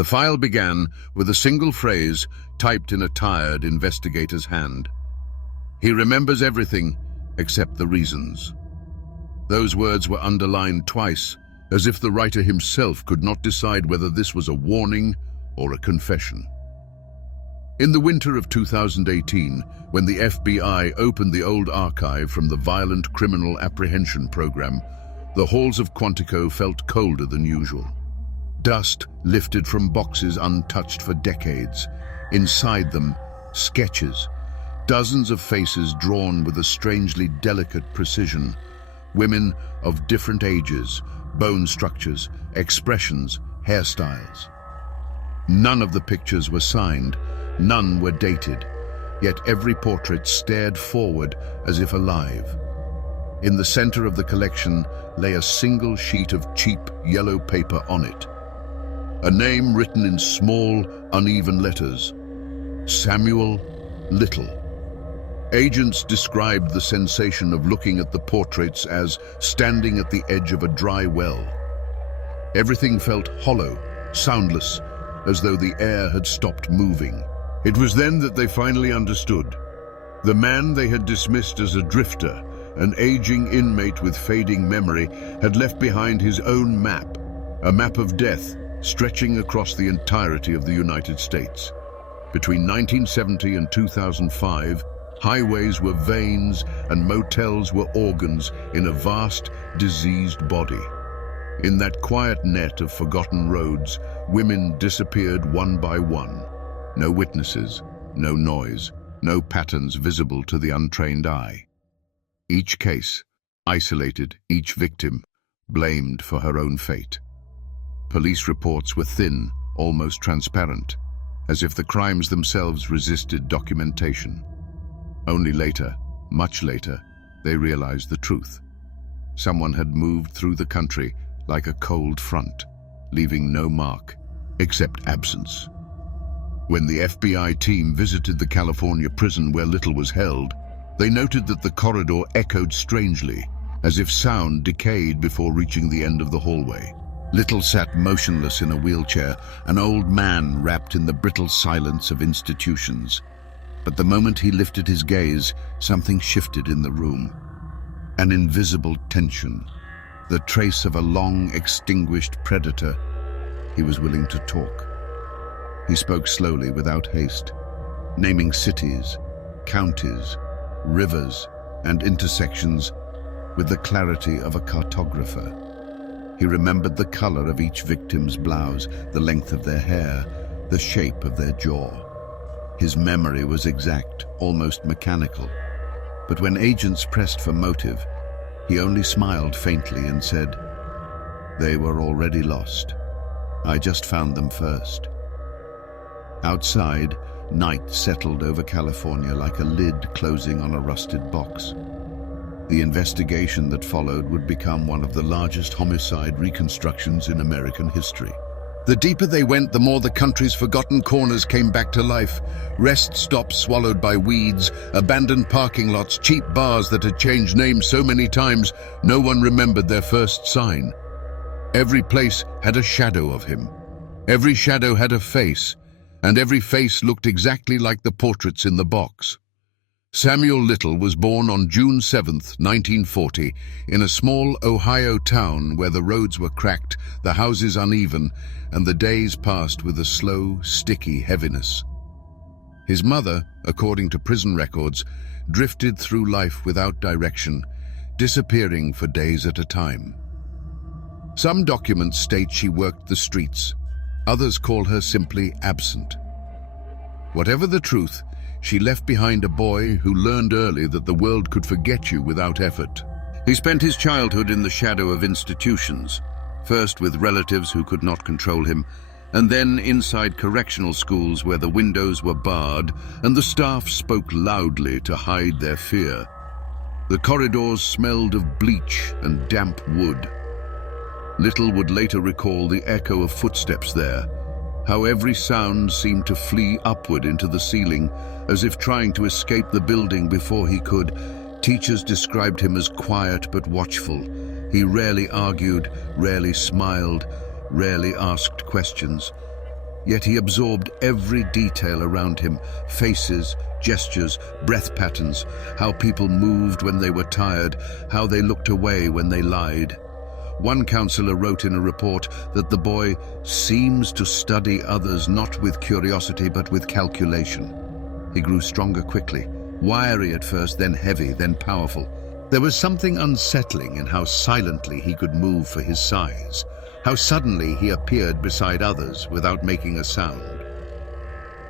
The file began with a single phrase typed in a tired investigator's hand. He remembers everything except the reasons. Those words were underlined twice, as if the writer himself could not decide whether this was a warning or a confession. In the winter of 2018, when the FBI opened the old archive from the Violent Criminal Apprehension Program, the halls of Quantico felt colder than usual. Dust lifted from boxes untouched for decades. Inside them, sketches, dozens of faces drawn with a strangely delicate precision. Women of different ages, bone structures, expressions, hairstyles. None of the pictures were signed, none were dated, yet every portrait stared forward as if alive. In the center of the collection lay a single sheet of cheap yellow paper on it. A name written in small, uneven letters: Samuel Little. Agents described the sensation of looking at the portraits as standing at the edge of a dry well. Everything felt hollow, soundless, as though the air had stopped moving. It was then that they finally understood. The man they had dismissed as a drifter, an aging inmate with fading memory, had left behind his own map, a map of death stretching across the entirety of the United States. Between 1970 and 2005, highways were veins and motels were organs in a vast, diseased body. In that quiet net of forgotten roads, women disappeared one by one. No witnesses, no noise, no patterns visible to the untrained eye. Each case, isolated, each victim, blamed for her own fate. Police reports were thin, almost transparent, as if the crimes themselves resisted documentation. Only later, much later, they realized the truth. Someone had moved through the country like a cold front, leaving no mark, except absence. When the FBI team visited the California prison where Little was held, they noted that the corridor echoed strangely, as if sound decayed before reaching the end of the hallway. Little sat motionless in a wheelchair, an old man wrapped in the brittle silence of institutions. But the moment he lifted his gaze, something shifted in the room. An invisible tension, the trace of a long-extinguished predator. He was willing to talk. He spoke slowly, without haste, naming cities, counties, rivers, and intersections with the clarity of a cartographer. He remembered the color of each victim's blouse, the length of their hair, the shape of their jaw. His memory was exact, almost mechanical. But when agents pressed for motive, he only smiled faintly and said, "They were already lost. I just found them first." Outside, night settled over California like a lid closing on a rusted box. The investigation that followed would become one of the largest homicide reconstructions in American history. The deeper they went, the more the country's forgotten corners came back to life. Rest stops swallowed by weeds, abandoned parking lots, cheap bars that had changed names so many times, no one remembered their first sign. Every place had a shadow of him. Every shadow had a face, and every face looked exactly like the portraits in the box. Samuel Little was born on June 7, 1940, in a small Ohio town where the roads were cracked, the houses uneven, and the days passed with a slow, sticky heaviness. His mother, according to prison records, drifted through life without direction, disappearing for days at a time. Some documents state she worked the streets. Others call her simply absent. Whatever the truth, she left behind a boy who learned early that the world could forget you without effort. He spent his childhood in the shadow of institutions, first with relatives who could not control him, and then inside correctional schools where the windows were barred and the staff spoke loudly to hide their fear. The corridors smelled of bleach and damp wood. Little would later recall the echo of footsteps there, how every sound seemed to flee upward into the ceiling, as if trying to escape the building before he could. Teachers described him as quiet but watchful. He rarely argued, rarely smiled, rarely asked questions. Yet he absorbed every detail around him: faces, gestures, breath patterns, how people moved when they were tired, how they looked away when they lied. One counselor wrote in a report that the boy seems to study others not with curiosity but with calculation. He grew stronger quickly, wiry at first, then heavy, then powerful. There was something unsettling in how silently he could move for his size, how suddenly he appeared beside others without making a sound.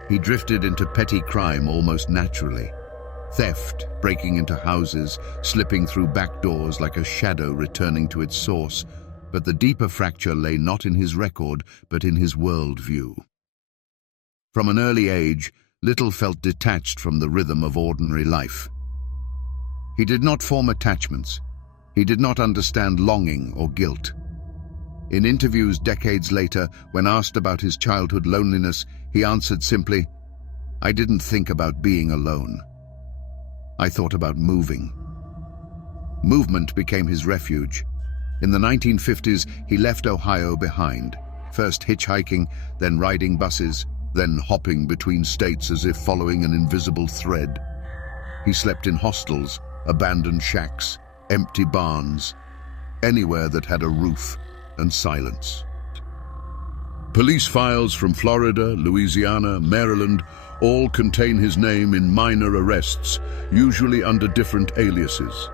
He drifted into petty crime almost naturally. Theft, breaking into houses, slipping through back doors like a shadow returning to its source. But the deeper fracture lay not in his record, but in his worldview. From an early age, Little felt detached from the rhythm of ordinary life. He did not form attachments. He did not understand longing or guilt. In interviews decades later, when asked about his childhood loneliness, he answered simply, "I didn't think about being alone. I thought about moving." Movement became his refuge. In the 1950s, he left Ohio behind, first hitchhiking, then riding buses, then hopping between states as if following an invisible thread. He slept in hostels, abandoned shacks, empty barns, anywhere that had a roof and silence. Police files from Florida, Louisiana, Maryland all contain his name in minor arrests, usually under different aliases.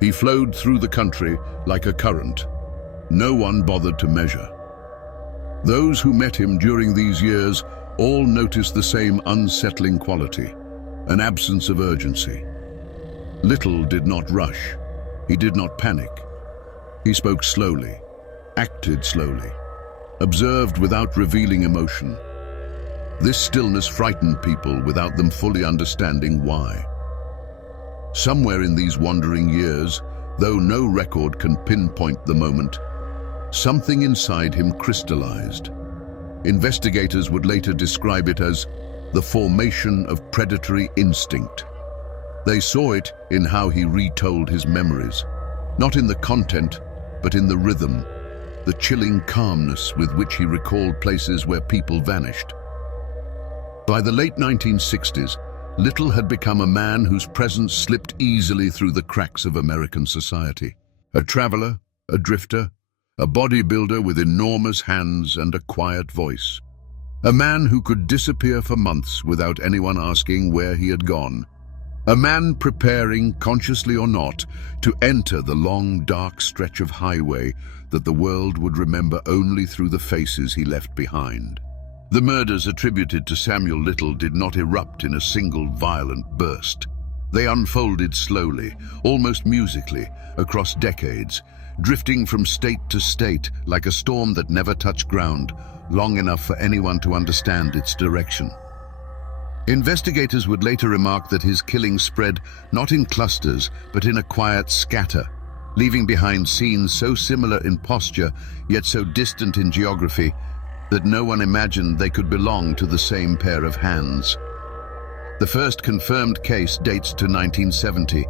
He flowed through the country like a current. No one bothered to measure. Those who met him during these years all noticed the same unsettling quality, an absence of urgency. Little did not rush. He did not panic. He spoke slowly, acted slowly, observed without revealing emotion. This stillness frightened people without them fully understanding why. Somewhere in these wandering years, though no record can pinpoint the moment, something inside him crystallized. Investigators would later describe it as the formation of predatory instinct. They saw it in how he retold his memories, not in the content, but in the rhythm, the chilling calmness with which he recalled places where people vanished. By the late 1960s, Little had become a man whose presence slipped easily through the cracks of American society. A traveler, a drifter, a bodybuilder with enormous hands and a quiet voice. A man who could disappear for months without anyone asking where he had gone. A man preparing, consciously or not, to enter the long, dark stretch of highway that the world would remember only through the faces he left behind. The murders attributed to Samuel Little did not erupt in a single violent burst. They unfolded slowly, almost musically, across decades, drifting from state to state like a storm that never touched ground, long enough for anyone to understand its direction. Investigators would later remark that his killings spread not in clusters, but in a quiet scatter, leaving behind scenes so similar in posture, yet so distant in geography, that no one imagined they could belong to the same pair of hands. The first confirmed case dates to 1970,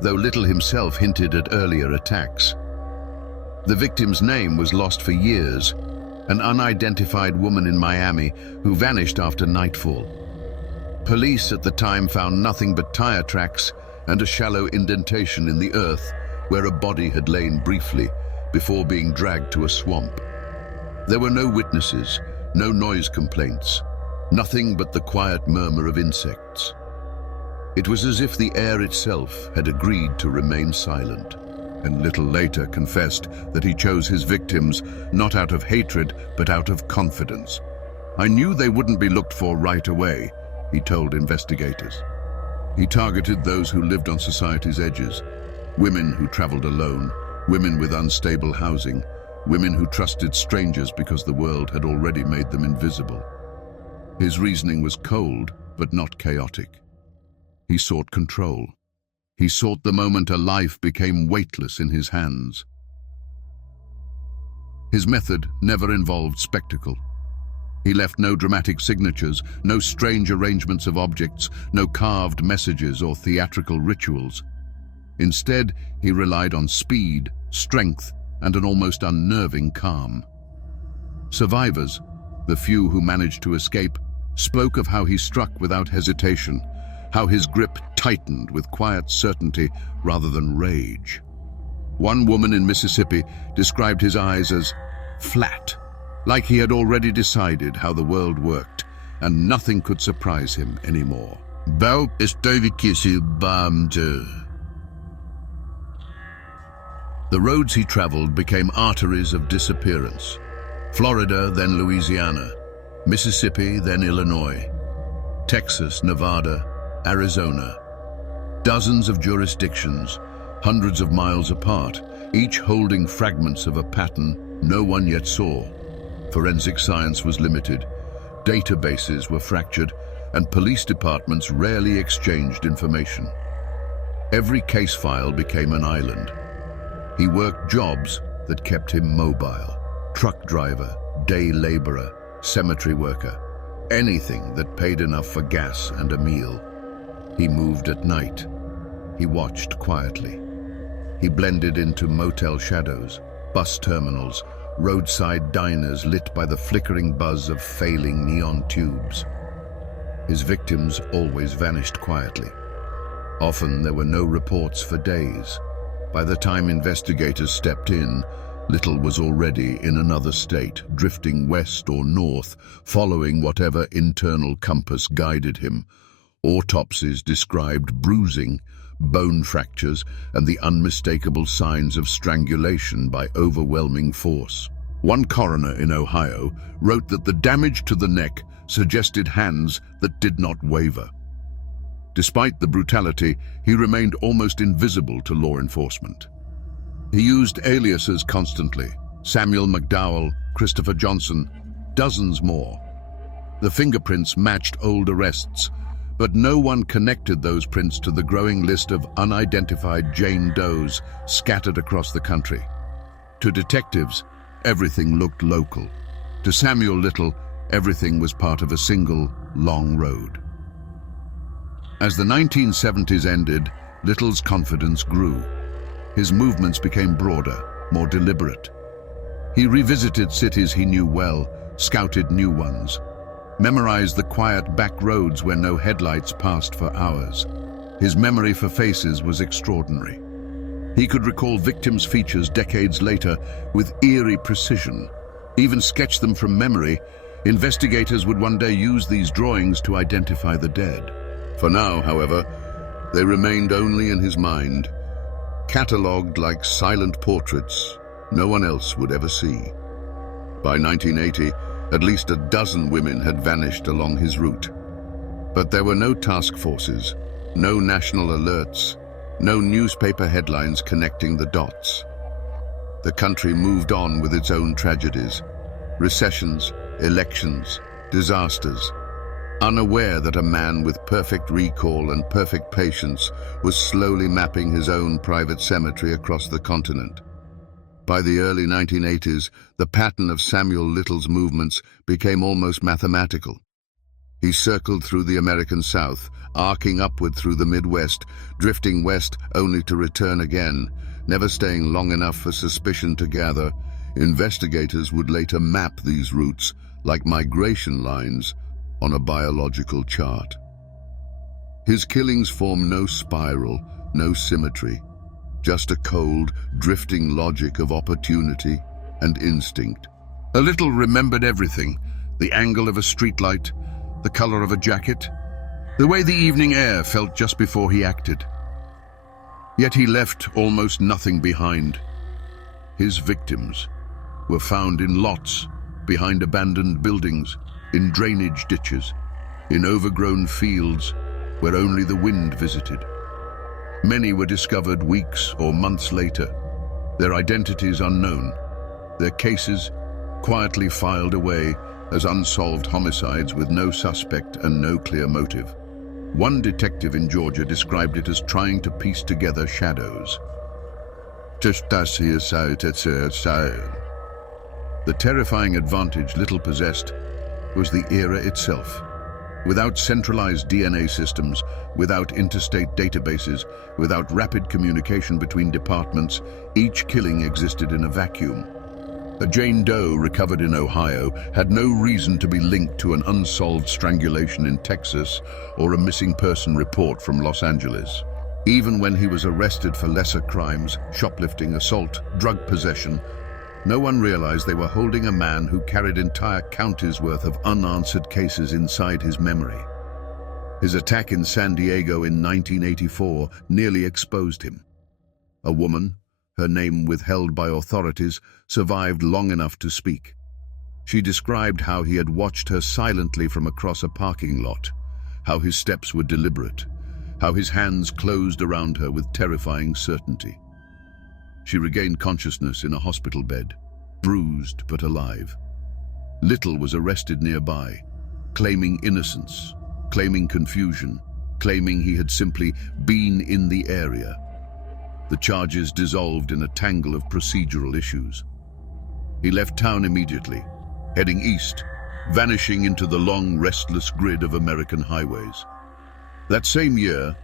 though Little himself hinted at earlier attacks. The victim's name was lost for years, an unidentified woman in Miami who vanished after nightfall. Police at the time found nothing but tire tracks and a shallow indentation in the earth where a body had lain briefly before being dragged to a swamp. There were no witnesses, no noise complaints, nothing but the quiet murmur of insects. It was as if the air itself had agreed to remain silent, and Little later confessed that he chose his victims not out of hatred but out of confidence. "I knew they wouldn't be looked for right away," he told investigators. He targeted those who lived on society's edges, women who traveled alone, women with unstable housing, women who trusted strangers because the world had already made them invisible. His reasoning was cold, but not chaotic. He sought control. He sought the moment a life became weightless in his hands. His method never involved spectacle. He left no dramatic signatures, no strange arrangements of objects, no carved messages or theatrical rituals. Instead, he relied on speed, strength, and an almost unnerving calm. Survivors, The few who managed to escape spoke of how he struck without hesitation, how his grip tightened with quiet certainty rather than rage. One woman in Mississippi described his eyes as flat, like he had already decided how the world worked, and nothing could surprise him anymore. The roads he traveled became arteries of disappearance. Florida, then Louisiana, Mississippi, then Illinois, Texas, Nevada, Arizona. Dozens of jurisdictions, hundreds of miles apart, each holding fragments of a pattern no one yet saw. Forensic science was limited, databases were fractured, and police departments rarely exchanged information. Every case file became an island. He worked jobs that kept him mobile: truck driver, day laborer, cemetery worker, anything that paid enough for gas and a meal. He moved at night. He watched quietly. He blended into motel shadows, bus terminals, roadside diners lit by the flickering buzz of failing neon tubes. His victims always vanished quietly. Often there were no reports for days. By the time investigators stepped in, Little was already in another state, drifting west or north, following whatever internal compass guided him. Autopsies described bruising, bone fractures, and the unmistakable signs of strangulation by overwhelming force. One coroner in Ohio wrote that the damage to the neck suggested hands that did not waver. Despite the brutality, he remained almost invisible to law enforcement. He used aliases constantly: Samuel McDowell, Christopher Johnson, dozens more. The fingerprints matched old arrests, but no one connected those prints to the growing list of unidentified Jane Does scattered across the country. To detectives, everything looked local. To Samuel Little, everything was part of a single, long road. As the 1970s ended, Little's confidence grew. His movements became broader, more deliberate. He revisited cities he knew well, scouted new ones, memorized the quiet back roads where no headlights passed for hours. His memory for faces was extraordinary. He could recall victims' features decades later with eerie precision. Even sketch them from memory. Investigators would one day use these drawings to identify the dead. For now, however, they remained only in his mind, catalogued like silent portraits no one else would ever see. By 1980, at least a dozen women had vanished along his route. But there were no task forces, no national alerts, no newspaper headlines connecting the dots. The country moved on with its own tragedies: recessions, elections, disasters, unaware that a man with perfect recall and perfect patience was slowly mapping his own private cemetery across the continent. By the early 1980s, the pattern of Samuel Little's movements became almost mathematical. He circled through the American South, arcing upward through the Midwest, drifting west only to return again, never staying long enough for suspicion to gather. Investigators would later map these routes like migration lines on a biological chart. His killings form no spiral, no symmetry, just a cold, drifting logic of opportunity and instinct. Little remembered everything: the angle of a streetlight, the color of a jacket, the way the evening air felt just before he acted. Yet he left almost nothing behind. His victims were found in lots, behind abandoned buildings, in drainage ditches, in overgrown fields where only the wind visited. Many were discovered weeks or months later, their identities unknown, their cases quietly filed away as unsolved homicides with no suspect and no clear motive. One detective in Georgia described it as trying to piece together shadows. The terrifying advantage Little possessed was the era itself. Without centralized DNA systems, without interstate databases, without rapid communication between departments, each killing existed in a vacuum. A Jane Doe recovered in Ohio had no reason to be linked to an unsolved strangulation in Texas or a missing person report from Los Angeles. Even when he was arrested for lesser crimes, shoplifting, assault, drug possession, no one realized they were holding a man who carried entire counties' worth of unanswered cases inside his memory. His attack in San Diego in 1984 nearly exposed him. A woman, her name withheld by authorities, survived long enough to speak. She described how he had watched her silently from across a parking lot, how his steps were deliberate, how his hands closed around her with terrifying certainty. She regained consciousness in a hospital bed, bruised but alive. Little was arrested nearby, claiming innocence, claiming confusion, claiming he had simply been in the area. The charges dissolved in a tangle of procedural issues. He left town immediately, heading east, vanishing into the long, restless grid of American highways. That same year,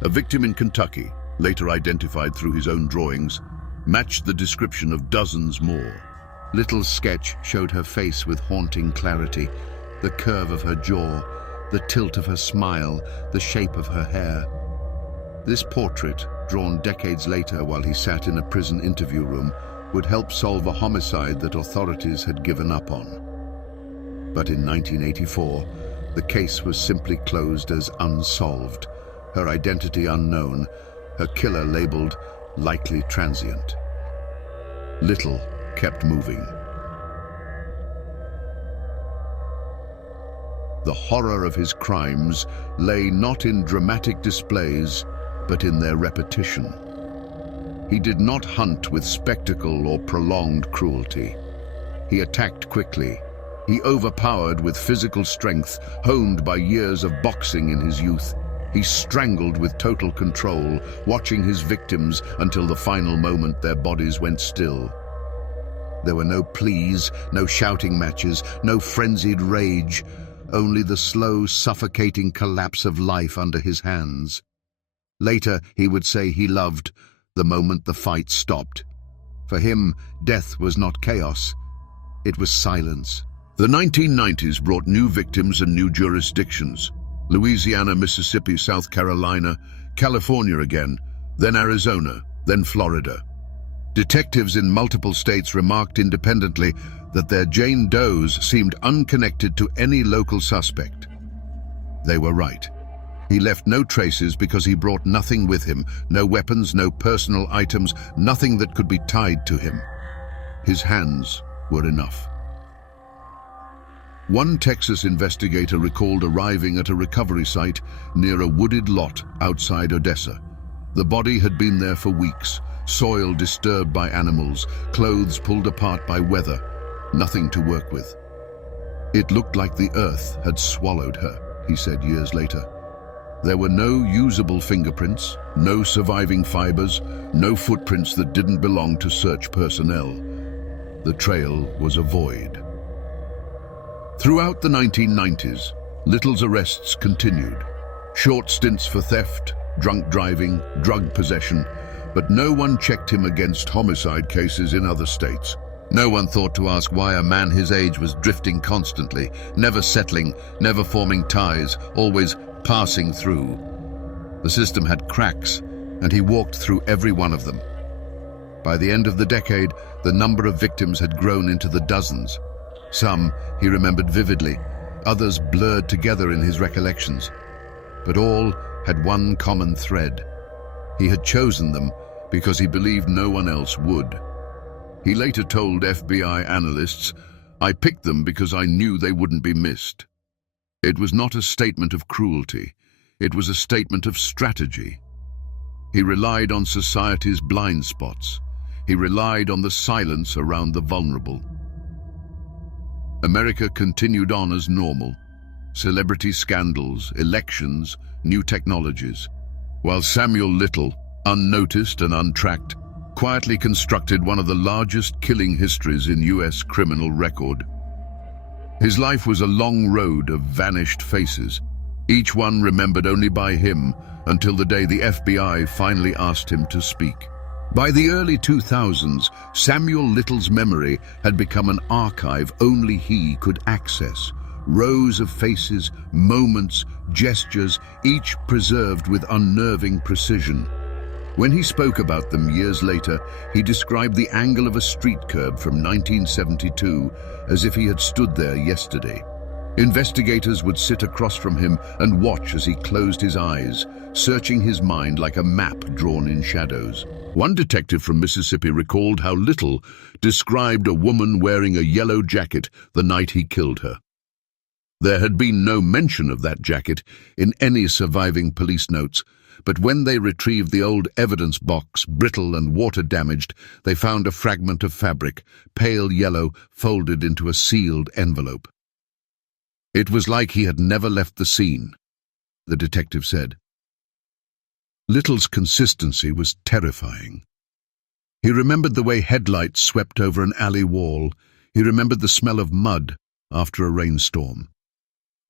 a victim in Kentucky, later identified through his own drawings, matched the description of dozens more. Little's sketch showed her face with haunting clarity, the curve of her jaw, the tilt of her smile, the shape of her hair. This portrait, drawn decades later while he sat in a prison interview room, would help solve a homicide that authorities had given up on. But in 1984, the case was simply closed as unsolved, her identity unknown, her killer labeled likely transient. Little kept moving. The horror of his crimes lay not in dramatic displays, but in their repetition. He did not hunt with spectacle or prolonged cruelty. He attacked quickly. He overpowered with physical strength, honed by years of boxing in his youth. He strangled with total control, watching his victims until the final moment their bodies went still. There were no pleas, no shouting matches, no frenzied rage, only the slow, suffocating collapse of life under his hands. Later, he would say he loved the moment the fight stopped. For him, death was not chaos, it was silence. The 1990s brought new victims and new jurisdictions. Louisiana, Mississippi, South Carolina, California again, then Arizona, then Florida. Detectives in multiple states remarked independently that their Jane Does seemed unconnected to any local suspect. They were right. He left no traces because he brought nothing with him, no weapons, no personal items, nothing that could be tied to him. His hands were enough. One Texas investigator recalled arriving at a recovery site near a wooded lot outside Odessa. The body had been there for weeks, soil disturbed by animals, clothes pulled apart by weather, nothing to work with. It looked like the earth had swallowed her, he said years later. There were no usable fingerprints, no surviving fibers, no footprints that didn't belong to search personnel. The trail was a void. Throughout the 1990s, Little's arrests continued. Short stints for theft, drunk driving, drug possession, but no one checked him against homicide cases in other states. No one thought to ask why a man his age was drifting constantly, never settling, never forming ties, always passing through. The system had cracks, and he walked through every one of them. By the end of the decade, the number of victims had grown into the dozens. Some he remembered vividly, others blurred together in his recollections. But all had one common thread. He had chosen them because he believed no one else would. He later told FBI analysts, "I picked them because I knew they wouldn't be missed." It was not a statement of cruelty. It was a statement of strategy. He relied on society's blind spots. He relied on the silence around the vulnerable. America continued on as normal. Celebrity scandals, elections, new technologies. While Samuel Little, unnoticed and untracked, quietly constructed one of the largest killing histories in US criminal record. His life was a long road of vanished faces, each one remembered only by him until the day the FBI finally asked him to speak. By the early 2000s, Samuel Little's memory had become an archive only he could access. Rows of faces, moments, gestures, each preserved with unnerving precision. When he spoke about them years later, he described the angle of a street curb from 1972 as if he had stood there yesterday. Investigators would sit across from him and watch as he closed his eyes, searching his mind like a map drawn in shadows. One detective from Mississippi recalled how Little described a woman wearing a yellow jacket the night he killed her. There had been no mention of that jacket in any surviving police notes, but when they retrieved the old evidence box, brittle and water-damaged, they found a fragment of fabric, pale yellow, folded into a sealed envelope. It was like he had never left the scene, the detective said. Little's consistency was terrifying. He remembered the way headlights swept over an alley wall. He remembered the smell of mud after a rainstorm.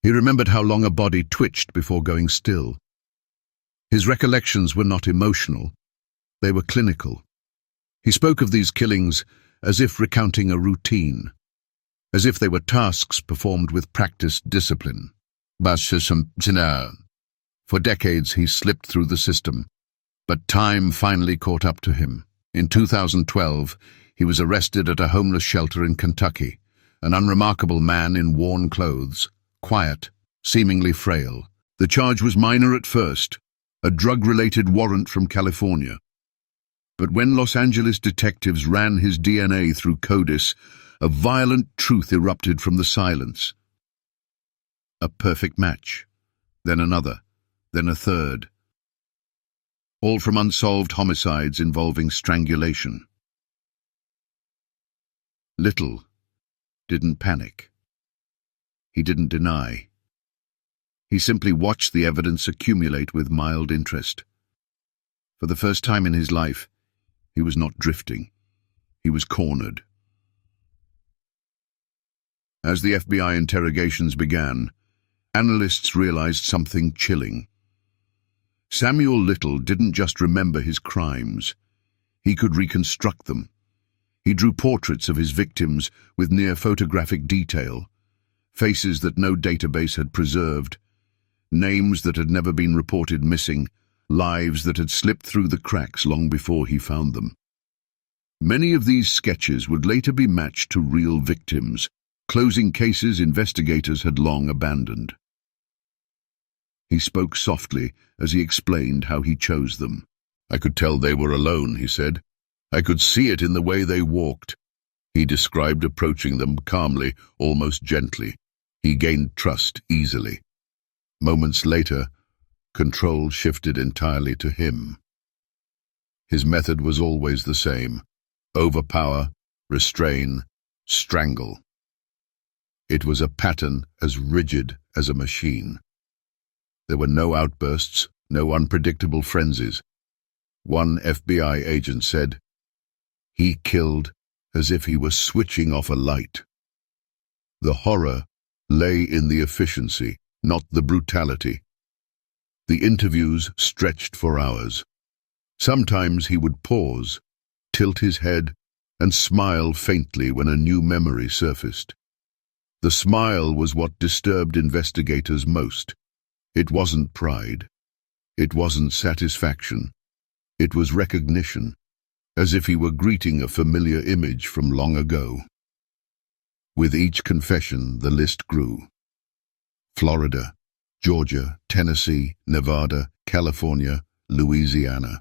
He remembered how long a body twitched before going still. His recollections were not emotional. They were clinical. He spoke of these killings as if recounting a routine, as if they were tasks performed with practiced discipline. For decades he slipped through the system, but time finally caught up to him. In 2012, he was arrested at a homeless shelter in Kentucky, an unremarkable man in worn clothes, quiet, seemingly frail. The charge was minor at first, a drug-related warrant from California. But when Los Angeles detectives ran his DNA through CODIS, a violent truth erupted from the silence. A perfect match, then another, then a third. All from unsolved homicides involving strangulation. Little didn't panic. He didn't deny. He simply watched the evidence accumulate with mild interest. For the first time in his life, he was not drifting. He was cornered. As the FBI interrogations began, analysts realized something chilling. Samuel Little didn't just remember his crimes. He could reconstruct them. He drew portraits of his victims with near photographic detail, faces that no database had preserved, names that had never been reported missing, lives that had slipped through the cracks long before he found them. Many of these sketches would later be matched to real victims, closing cases investigators had long abandoned. He spoke softly as he explained how he chose them. "I could tell they were alone," he said. "I could see it in the way they walked." He described approaching them calmly, almost gently. He gained trust easily. Moments later, control shifted entirely to him. His method was always the same: overpower, restrain, strangle. It was a pattern as rigid as a machine. There were no outbursts, no unpredictable frenzies. One FBI agent said, "He killed as if he was switching off a light." The horror lay in the efficiency, not the brutality. The interviews stretched for hours. Sometimes he would pause, tilt his head, and smile faintly when a new memory surfaced. The smile was what disturbed investigators most. It wasn't pride. It wasn't satisfaction. It was recognition, as if he were greeting a familiar image from long ago. With each confession, the list grew. Florida, Georgia, Tennessee, Nevada, California, Louisiana.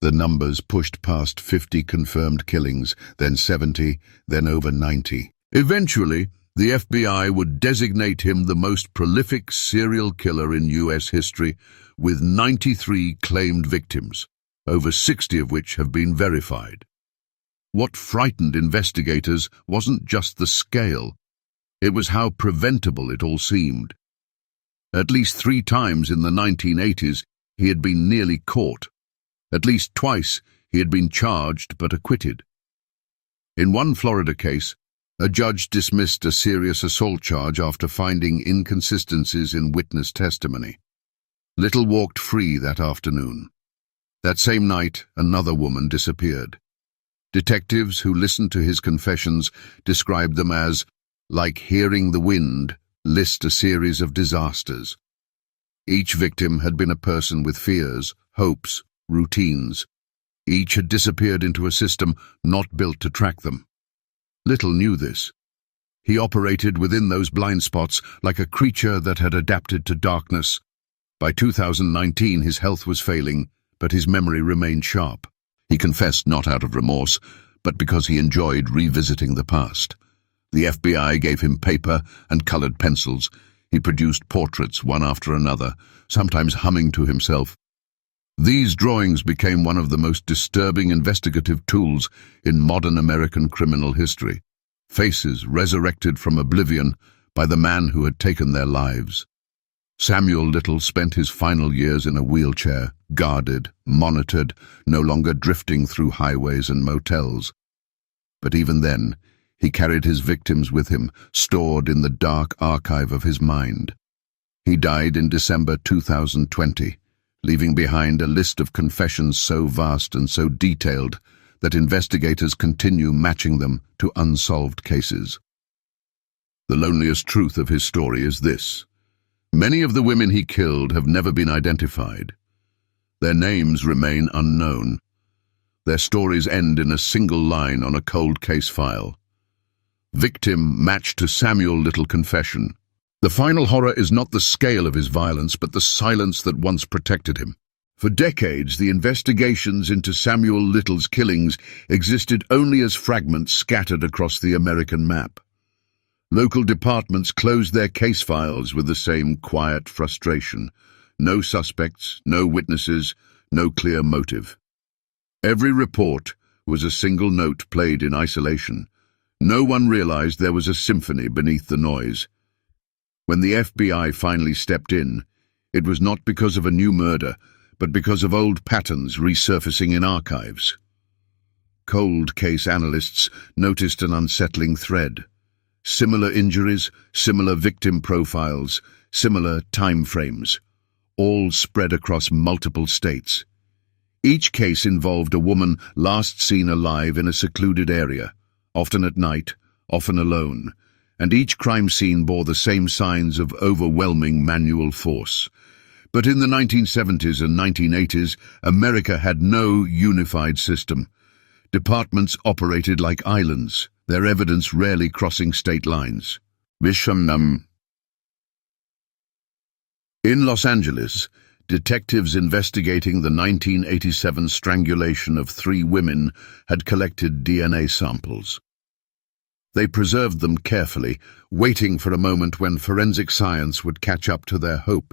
The numbers pushed past 50 confirmed killings, then 70, then over 90. Eventually, the FBI would designate him the most prolific serial killer in U.S. history, with 93 claimed victims, over 60 of which have been verified. What frightened investigators wasn't just the scale, it was how preventable it all seemed. At least 3 times in the 1980s, he had been nearly caught. At least twice, he had been charged but acquitted. In one Florida case, a judge dismissed a serious assault charge after finding inconsistencies in witness testimony. Little walked free that afternoon. That same night, another woman disappeared. Detectives who listened to his confessions described them as, like hearing the wind list a series of disasters. Each victim had been a person with fears, hopes, routines. Each had disappeared into a system not built to track them. Little knew this. He operated within those blind spots like a creature that had adapted to darkness. By 2019, his health was failing, but his memory remained sharp. He confessed not out of remorse, but because he enjoyed revisiting the past. The FBI gave him paper and colored pencils. He produced portraits one after another, sometimes humming to himself. These drawings became one of the most disturbing investigative tools in modern American criminal history. Faces resurrected from oblivion by the man who had taken their lives. Samuel Little spent his final years in a wheelchair, guarded, monitored, no longer drifting through highways and motels. But even then, he carried his victims with him, stored in the dark archive of his mind. He died in December 2020, leaving behind a list of confessions so vast and so detailed that investigators continue matching them to unsolved cases. The loneliest truth of his story is this: many of the women he killed have never been identified. Their names remain unknown. Their stories end in a single line on a cold case file. Victim matched to Samuel Little confession. The final horror is not the scale of his violence, but the silence that once protected him. For decades, the investigations into Samuel Little's killings existed only as fragments scattered across the American map. Local departments closed their case files with the same quiet frustration. No suspects, no witnesses, no clear motive. Every report was a single note played in isolation. No one realized there was a symphony beneath the noise. When the FBI finally stepped in, it was not because of a new murder, but because of old patterns resurfacing in archives. Cold case analysts noticed an unsettling thread. Similar injuries, similar victim profiles, similar time frames, all spread across multiple states. Each case involved a woman last seen alive in a secluded area, often at night, often alone, and each crime scene bore the same signs of overwhelming manual force. But in the 1970s and 1980s, America had no unified system. Departments operated like islands, their evidence rarely crossing state lines. In Los Angeles, detectives investigating the 1987 strangulation of 3 women had collected DNA samples. They preserved them carefully, waiting for a moment when forensic science would catch up to their hope.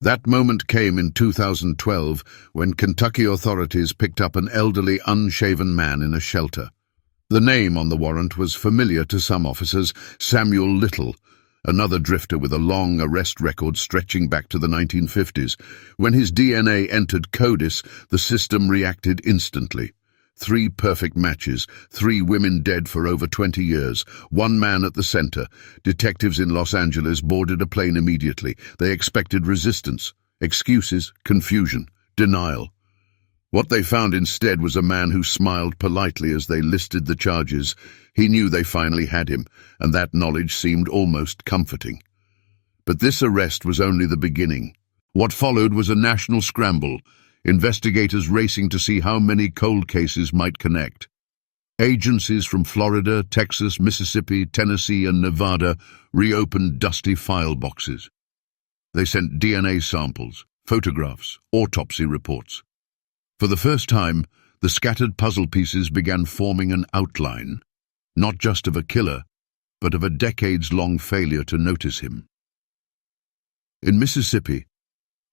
That moment came in 2012 when Kentucky authorities picked up an elderly, unshaven man in a shelter. The name on the warrant was familiar to some officers: Samuel Little, another drifter with a long arrest record stretching back to the 1950s. When his DNA entered CODIS, the system reacted instantly. 3 perfect matches, 3 women dead for over 20 years, 1 man at the center. Detectives in Los Angeles boarded a plane immediately. They expected resistance, excuses, confusion, denial. What they found instead was a man who smiled politely as they listed the charges. He knew they finally had him, and that knowledge seemed almost comforting. But this arrest was only the beginning. What followed was a national scramble, investigators racing to see how many cold cases might connect. Agencies from Florida, Texas, Mississippi, Tennessee, and Nevada reopened dusty file boxes. They sent DNA samples, photographs, autopsy reports. For the first time, the scattered puzzle pieces began forming an outline, not just of a killer, but of a decades-long failure to notice him. In Mississippi,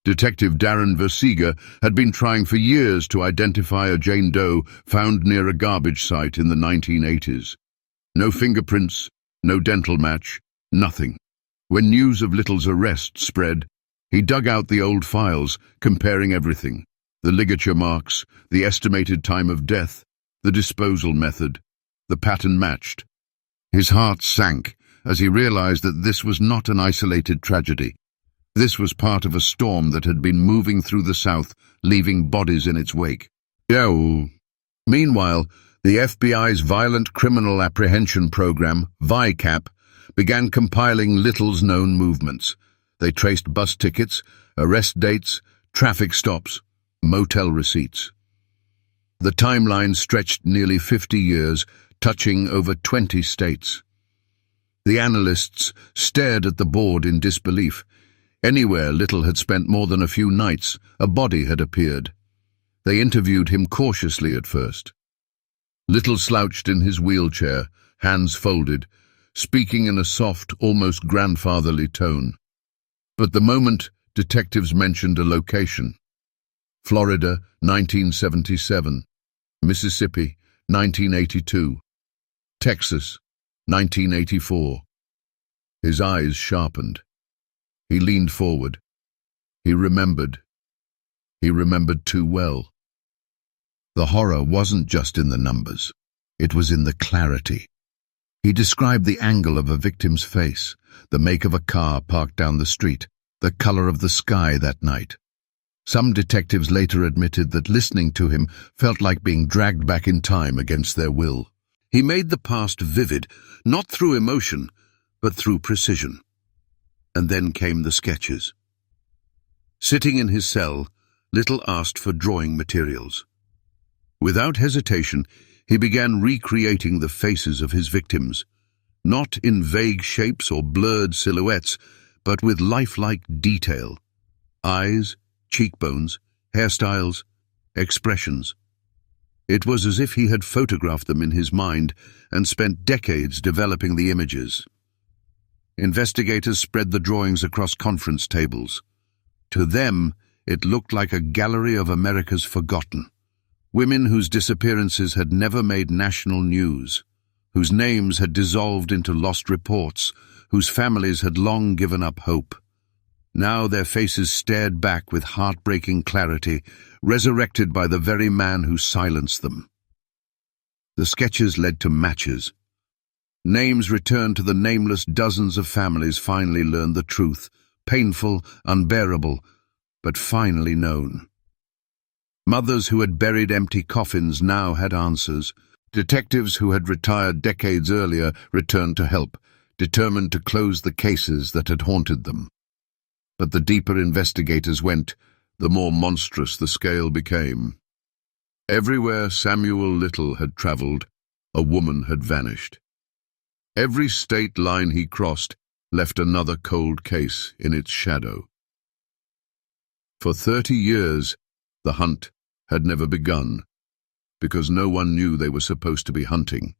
Detective Darren Versiga had been trying for years to identify a Jane Doe found near a garbage site in the 1980s. No fingerprints, no dental match, nothing. When news of Little's arrest spread, he dug out the old files, comparing everything: the ligature marks, the estimated time of death, the disposal method. The pattern matched. His heart sank as he realized that this was not an isolated tragedy. This was part of a storm that had been moving through the South, leaving bodies in its wake. Meanwhile, the FBI's Violent Criminal Apprehension Program, VICAP, began compiling Little's known movements. They traced bus tickets, arrest dates, traffic stops, motel receipts. The timeline stretched nearly 50 years, touching over 20 states. The analysts stared at the board in disbelief. Anywhere Little had spent more than a few nights, a body had appeared. They interviewed him cautiously at first. Little slouched in his wheelchair, hands folded, speaking in a soft, almost grandfatherly tone. But the moment detectives mentioned a location, Florida, 1977, Mississippi, 1982, Texas, 1984. His eyes sharpened. He leaned forward. He remembered. He remembered too well. The horror wasn't just in the numbers. It was in the clarity. He described the angle of a victim's face, the make of a car parked down the street, the color of the sky that night. Some detectives later admitted that listening to him felt like being dragged back in time against their will. He made the past vivid, not through emotion, but through precision. And then came the sketches. Sitting in his cell, Little asked for drawing materials. Without hesitation, he began recreating the faces of his victims, not in vague shapes or blurred silhouettes, but with lifelike detail. Eyes, cheekbones, hairstyles, expressions. It was as if he had photographed them in his mind and spent decades developing the images. Investigators spread the drawings across conference tables. To them, it looked like a gallery of America's forgotten. Women whose disappearances had never made national news, whose names had dissolved into lost reports, whose families had long given up hope. Now their faces stared back with heartbreaking clarity, resurrected by the very man who silenced them. The sketches led to matches. Names returned to the nameless. Dozens of families finally learned the truth, painful, unbearable, but finally known. Mothers who had buried empty coffins now had answers. Detectives who had retired decades earlier returned to help, determined to close the cases that had haunted them. But the deeper investigators went, the more monstrous the scale became. Everywhere Samuel Little had traveled, a woman had vanished. Every state line he crossed left another cold case in its shadow. For 30 years, the hunt had never begun, because no one knew they were supposed to be hunting.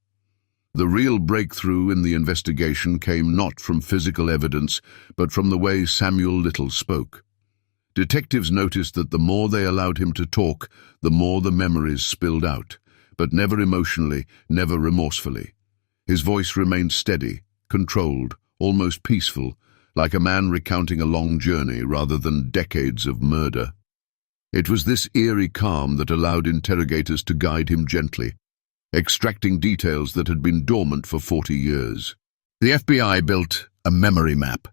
The real breakthrough in the investigation came not from physical evidence, but from the way Samuel Little spoke. Detectives noticed that the more they allowed him to talk, the more the memories spilled out, but never emotionally, never remorsefully. His voice remained steady, controlled, almost peaceful, like a man recounting a long journey rather than decades of murder. It was this eerie calm that allowed interrogators to guide him gently, extracting details that had been dormant for 40 years. The FBI built a memory map,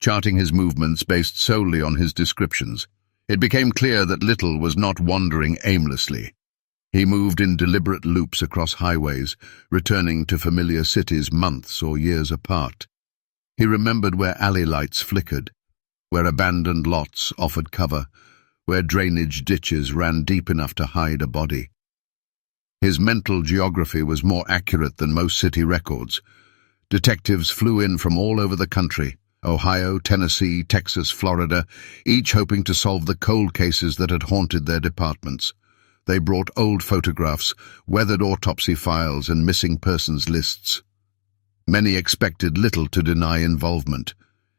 charting his movements based solely on his descriptions. It became clear that Little was not wandering aimlessly. He moved in deliberate loops across highways, returning to familiar cities months or years apart. He remembered where alley lights flickered, where abandoned lots offered cover, where drainage ditches ran deep enough to hide a body. His mental geography was more accurate than most city records. Detectives flew in from all over the country, Ohio, Tennessee, Texas, Florida, each hoping to solve the cold cases that had haunted their departments. They brought old photographs, weathered autopsy files, and missing persons lists. Many expected Little to deny involvement.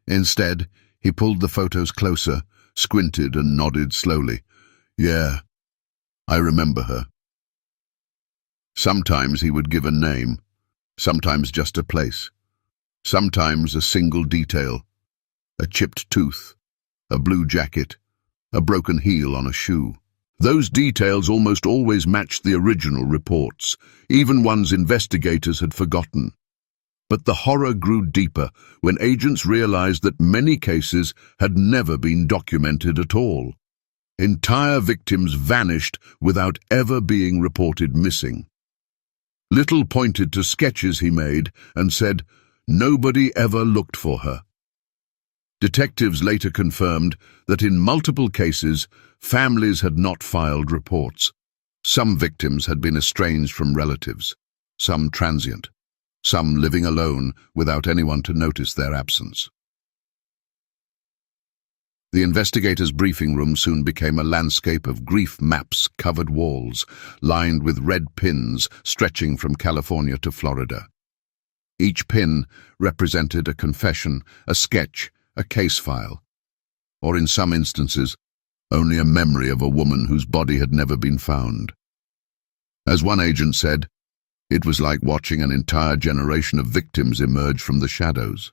Instead, he pulled the photos closer, squinted and nodded slowly. "Yeah, I remember her." Sometimes he would give a name, sometimes just a place, sometimes a single detail, a chipped tooth, a blue jacket, a broken heel on a shoe. Those details almost always matched the original reports, even ones investigators had forgotten. But the horror grew deeper when agents realized that many cases had never been documented at all. Entire victims vanished without ever being reported missing. Little pointed to sketches he made and said, "Nobody ever looked for her." Detectives later confirmed that in multiple cases, families had not filed reports. Some victims had been estranged from relatives, some transient, some living alone without anyone to notice their absence. The investigators' briefing room soon became a landscape of grief maps, covered walls, lined with red pins stretching from California to Florida. Each pin represented a confession, a sketch, a case file, or in some instances, only a memory of a woman whose body had never been found. As one agent said, it was like watching an entire generation of victims emerge from the shadows.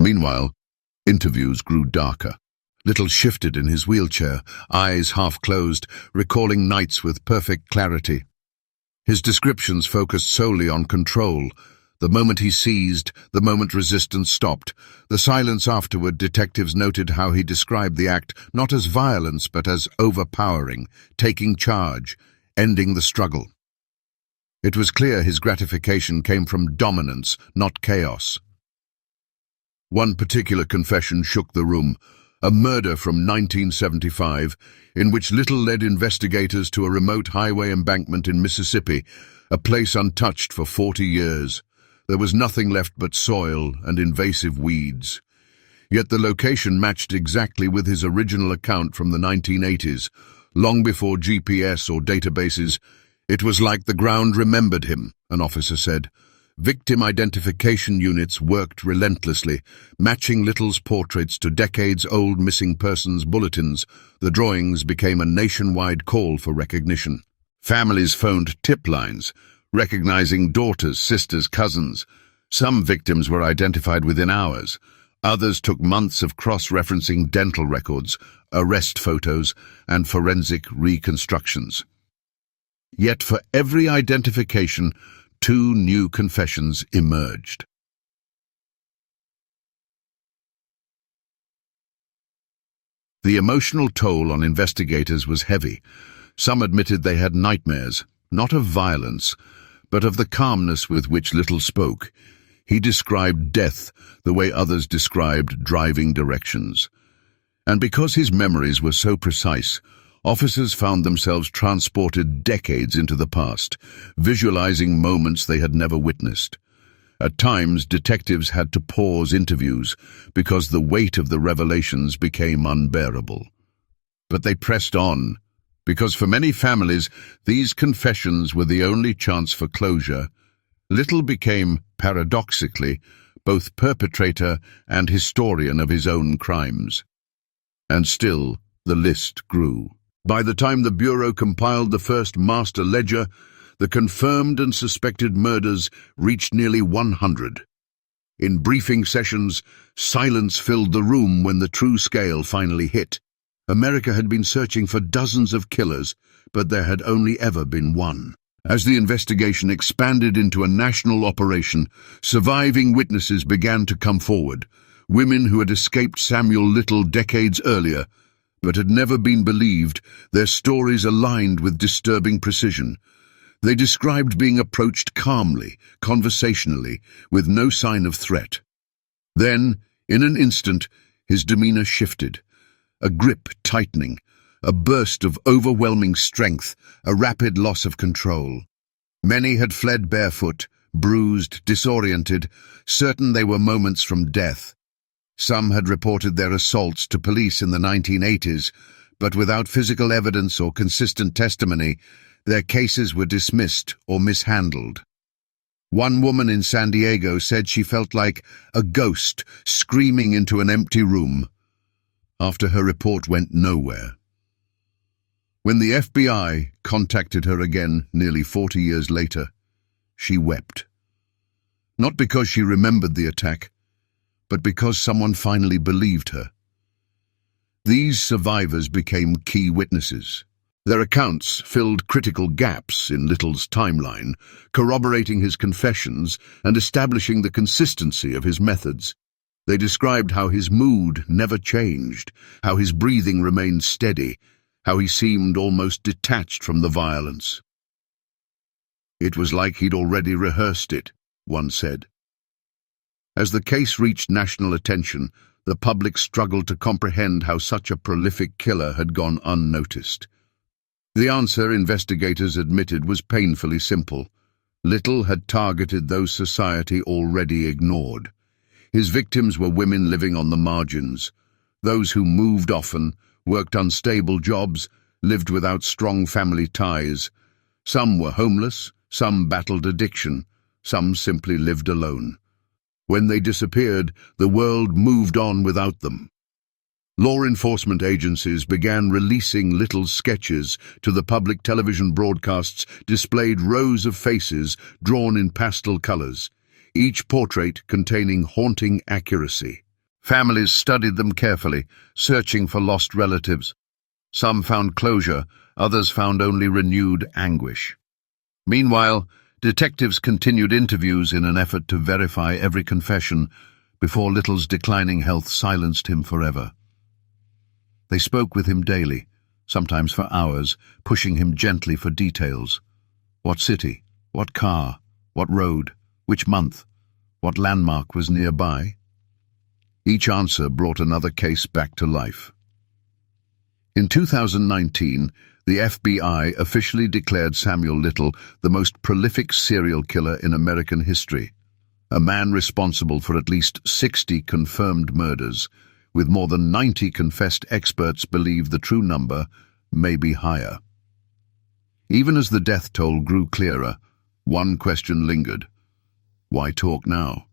Meanwhile, interviews grew darker. Little shifted in his wheelchair, eyes half closed, recalling nights with perfect clarity. His descriptions focused solely on control. The moment he seized, the moment resistance stopped. The silence afterward, detectives noted how he described the act not as violence but as overpowering, taking charge, ending the struggle. It was clear his gratification came from dominance, not chaos. One particular confession shook the room, a murder from 1975, in which Little led investigators to a remote highway embankment in Mississippi, a place untouched for 40 years. There was nothing left but soil and invasive weeds. Yet the location matched exactly with his original account from the 1980s. Long before GPS or databases, it was like the ground remembered him, an officer said. Victim identification units worked relentlessly, matching Little's portraits to decades-old missing persons bulletins. The drawings became a nationwide call for recognition. Families phoned tip lines, recognizing daughters, sisters, cousins. Some victims were identified within hours. Others took months of cross-referencing dental records, arrest photos, and forensic reconstructions. Yet for every identification, 2 new confessions emerged. The emotional toll on investigators was heavy. Some admitted they had nightmares, not of violence, but of the calmness with which Little spoke. He described death the way others described driving directions. And because his memories were so precise, officers found themselves transported decades into the past, visualizing moments they had never witnessed. At times, detectives had to pause interviews because the weight of the revelations became unbearable. But they pressed on, because for many families, these confessions were the only chance for closure. Little became, paradoxically, both perpetrator and historian of his own crimes. And still, the list grew. By the time the Bureau compiled the first master ledger, the confirmed and suspected murders reached nearly 100. In briefing sessions, silence filled the room when the true scale finally hit. America had been searching for dozens of killers, but there had only ever been one. As the investigation expanded into a national operation, surviving witnesses began to come forward. Women who had escaped Samuel Little decades earlier, but had never been believed, their stories aligned with disturbing precision. They described being approached calmly, conversationally, with no sign of threat. Then, in an instant, his demeanor shifted, a grip tightening, a burst of overwhelming strength, a rapid loss of control. Many had fled barefoot, bruised, disoriented, certain they were moments from death. Some had reported their assaults to police in the 1980s, but without physical evidence or consistent testimony, their cases were dismissed or mishandled. One woman in San Diego said she felt like a ghost screaming into an empty room after her report went nowhere. When the FBI contacted her again nearly 40 years later, she wept. Not because she remembered the attack, but because someone finally believed her. These survivors became key witnesses. Their accounts filled critical gaps in Little's timeline, corroborating his confessions and establishing the consistency of his methods. They described how his mood never changed, how his breathing remained steady, how he seemed almost detached from the violence. "It was like he'd already rehearsed it," one said. As the case reached national attention, the public struggled to comprehend how such a prolific killer had gone unnoticed. The answer, investigators admitted, was painfully simple. Little had targeted those society already ignored. His victims were women living on the margins, those who moved often, worked unstable jobs, lived without strong family ties. Some were homeless, some battled addiction, some simply lived alone. When they disappeared, the world moved on without them. Law enforcement agencies began releasing Little's sketches to the public. Television broadcasts displayed rows of faces drawn in pastel colors, each portrait containing haunting accuracy. Families studied them carefully, searching for lost relatives. Some found closure, others found only renewed anguish. Meanwhile, detectives continued interviews in an effort to verify every confession before Little's declining health silenced him forever. They spoke with him daily, sometimes for hours, pushing him gently for details. What city? What car? What road? Which month? What landmark was nearby? Each answer brought another case back to life. In 2019, the FBI officially declared Samuel Little the most prolific serial killer in American history, a man responsible for at least 60 confirmed murders, with more than 90 confessed. Experts believe the true number may be higher. Even as the death toll grew clearer, one question lingered. Why talk now?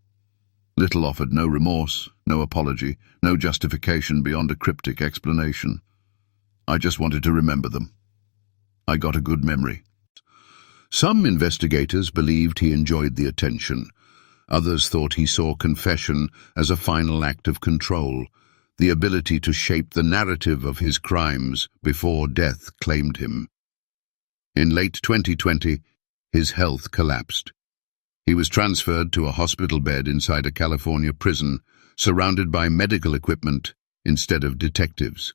Little offered no remorse, no apology, no justification beyond a cryptic explanation. "I just wanted to remember them. I got a good memory." Some investigators believed he enjoyed the attention. Others thought he saw confession as a final act of control, the ability to shape the narrative of his crimes before death claimed him. In late 2020, his health collapsed. He was transferred to a hospital bed inside a California prison, surrounded by medical equipment instead of detectives.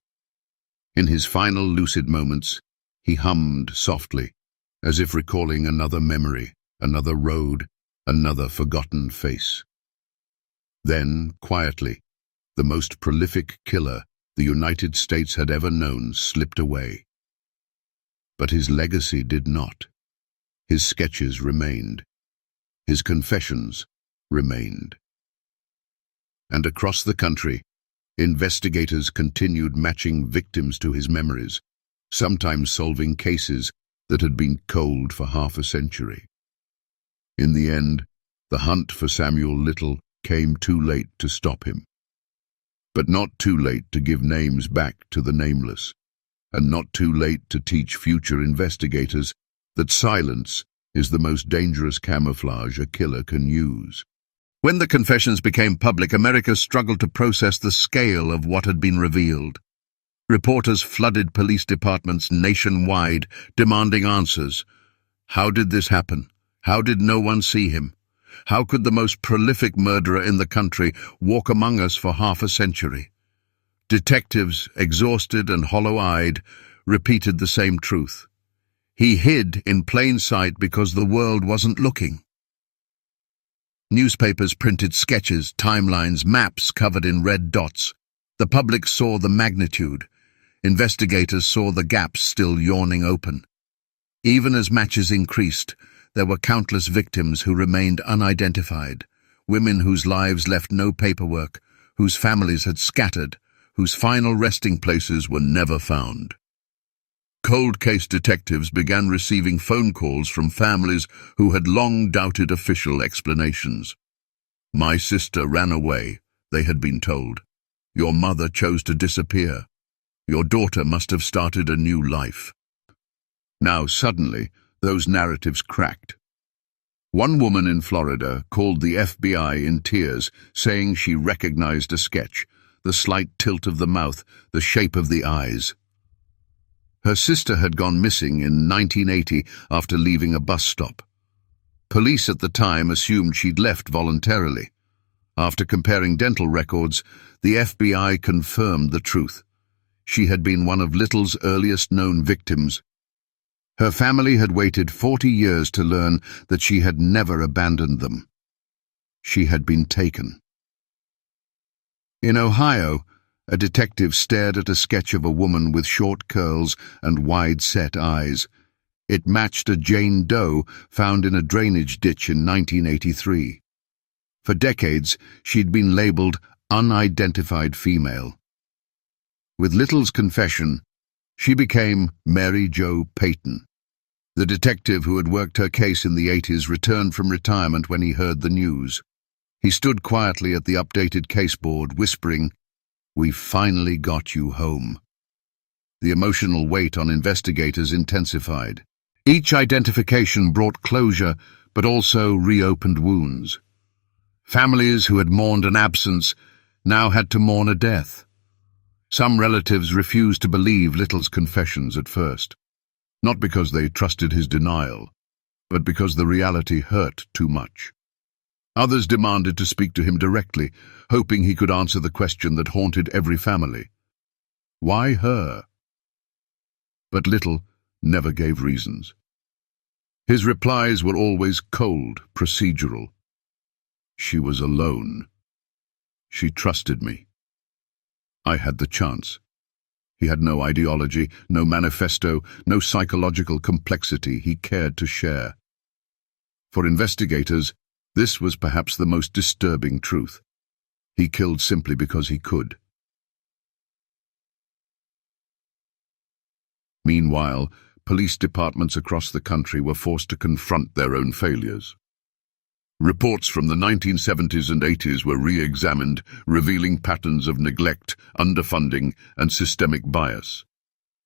In his final lucid moments, he hummed softly, as if recalling another memory, another road, another forgotten face. Then, quietly, the most prolific killer the United States had ever known slipped away. But his legacy did not. His sketches remained. His confessions remained. And across the country, investigators continued matching victims to his memories, sometimes solving cases that had been cold for half a century. In the end, the hunt for Samuel Little came too late to stop him. But not too late to give names back to the nameless, and not too late to teach future investigators that silence is the most dangerous camouflage a killer can use. When the confessions became public, America struggled to process the scale of what had been revealed. Reporters flooded police departments nationwide, demanding answers. How did this happen? How did no one see him? How could the most prolific murderer in the country walk among us for half a century? Detectives, exhausted and hollow-eyed, repeated the same truth. He hid in plain sight because the world wasn't looking. Newspapers printed sketches, timelines, maps covered in red dots. The public saw the magnitude. Investigators saw the gaps still yawning open. Even as matches increased, there were countless victims who remained unidentified, women whose lives left no paperwork, whose families had scattered, whose final resting places were never found. Cold case detectives began receiving phone calls from families who had long doubted official explanations. "My sister ran away," they had been told. "Your mother chose to disappear. Your daughter must have started a new life." Now, suddenly, those narratives cracked. One woman in Florida called the FBI in tears, saying she recognized a sketch, the slight tilt of the mouth, the shape of the eyes. Her sister had gone missing in 1980 after leaving a bus stop. Police at the time assumed she'd left voluntarily. After comparing dental records, the FBI confirmed the truth. She had been one of Little's earliest known victims. Her family had waited 40 years to learn that she had never abandoned them. She had been taken. In Ohio, a detective stared at a sketch of a woman with short curls and wide-set eyes. It matched a Jane Doe found in a drainage ditch in 1983. For decades, she'd been labeled unidentified female. With Little's confession, she became Mary Jo Payton. The detective who had worked her case in the 80s returned from retirement when he heard the news. He stood quietly at the updated caseboard, whispering, "We've finally got you home." The emotional weight on investigators intensified. Each identification brought closure, but also reopened wounds. Families who had mourned an absence now had to mourn a death. Some relatives refused to believe Little's confessions at first, not because they trusted his denial, but because the reality hurt too much. Others demanded to speak to him directly, hoping he could answer the question that haunted every family. Why her? But Little never gave reasons. His replies were always cold, procedural. She was alone. She trusted me. I had the chance. He had no ideology, no manifesto, no psychological complexity he cared to share. For investigators, this was perhaps the most disturbing truth. He killed simply because he could. Meanwhile, police departments across the country were forced to confront their own failures. Reports from the 1970s and 80s were re-examined, revealing patterns of neglect, underfunding, and systemic bias.